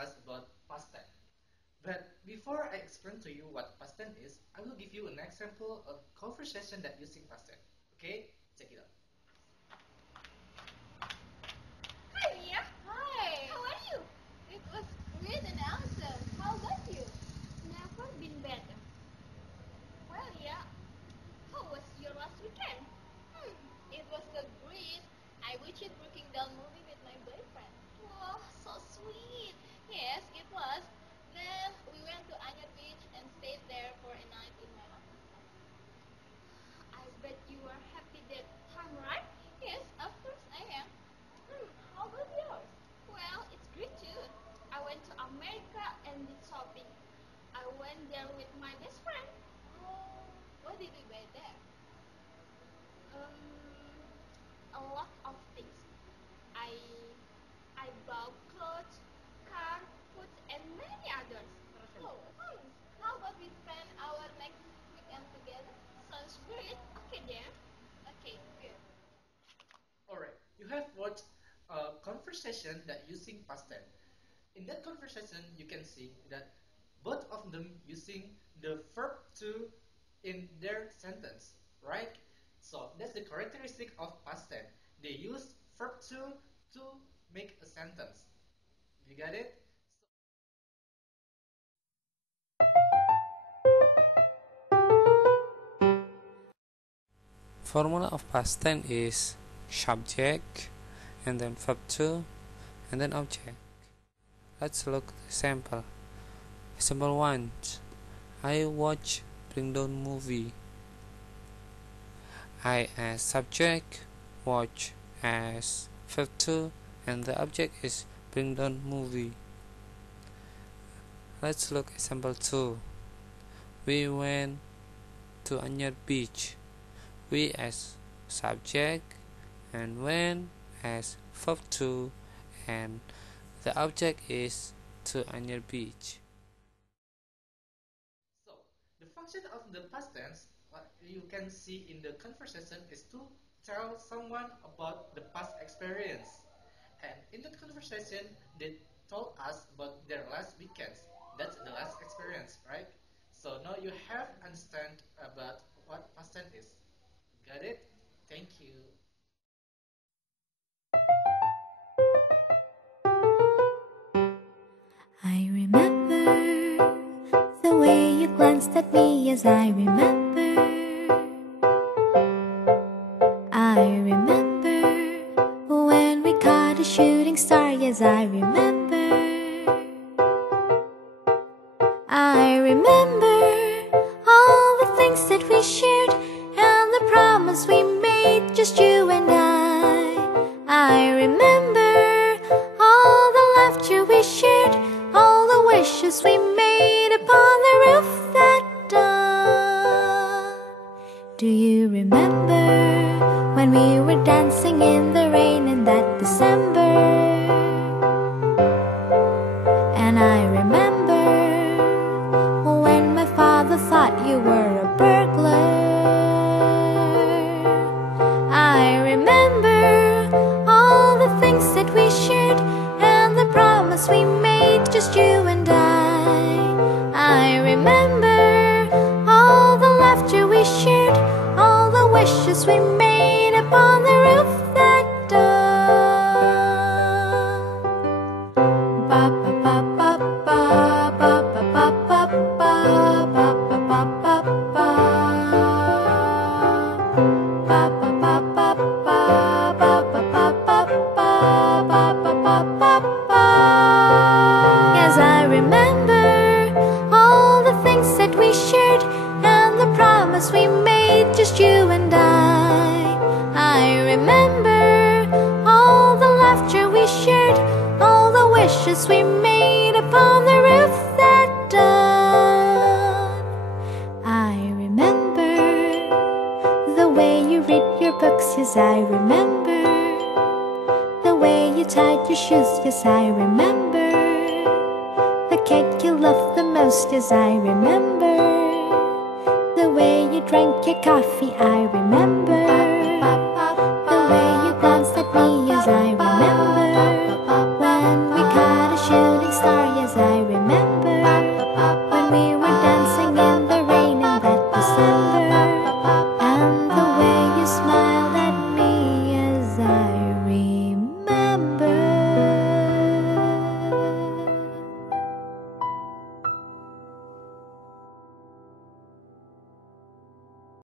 discuss about past tense. But before I explain to you what past tense is, I will give you an example of conversation that using past tense. Okay, check it out. Hi, Mia. Hi. How are you? It was great and awesome. How about you? Never been better. Well, yeah, How was your last weekend? it was so great. I watched Breaking Down movie with my boyfriend. Wow, so sweet. Yes, it was. Then we went to Anyar Beach and stayed there for a night in my uncle's house. I bet you were happy that time, right? Yes, of course I am. How about yours? Well, it's great too. I went to America and did shopping. I went there with my best friend. Oh, what did we buy there? A lot of things. I I bought clothes, car, food, and many others. Oh, how about we spend our next weekend together? Sounds great. Okay then. Okay, good. Alright, you have watched a conversation that using past tense. In that conversation, you can see that both of them using the verb to in their sentence, right? So that's the characteristic of past tense. They use verb to make a sentence. You got it? Formula of past tense is subject and then verb to and then object. Let's look at the sample. Example 1. I watch Bring Down movie. I as subject, watch as verb to, and the object is Bring Down movie. Let's look at example 2. We went to Anyar Beach. We as subject and went as verb to, and the object is to Anyar Beach. So the function of the past tense, what you can see in the conversation, is to tell someone about the past experience. And in that conversation, they told us about their last weekends. That's the last experience, right? So now you have understand about what past tense is. Got it? Thank you. I remember the way you glanced at me. Yes, I remember. I remember when we caught a shooting star. Yes, I remember. I remember all the things that we shared and the promise we made, just you and I remember all the laughter we shared, all the wishes we made upon the roof that dawn. Do you remember when we were dancing in the rain in that December? And I remember when my father thought you were a burglar. I remember all the things that we shared and the promise we made, just you and I remember all the laughter we shared, all the wishes we made upon the roof that dawn. Ba ba ba ba ba ba ba ba ba ba ba ba ba ba ba. Ba ba ba ba ba ba ba ba ba ba ba ba ba. Yes, I remember all the things that we shared and the promise we made, just you and I remember all the laughter we shared, all the wishes we made upon the roof that dawn. I remember the way you read your books. Yes, I remember the way you tied your shoes. Yes, I remember the cake you loved the most. Yes, I remember the way you drank your coffee. I remember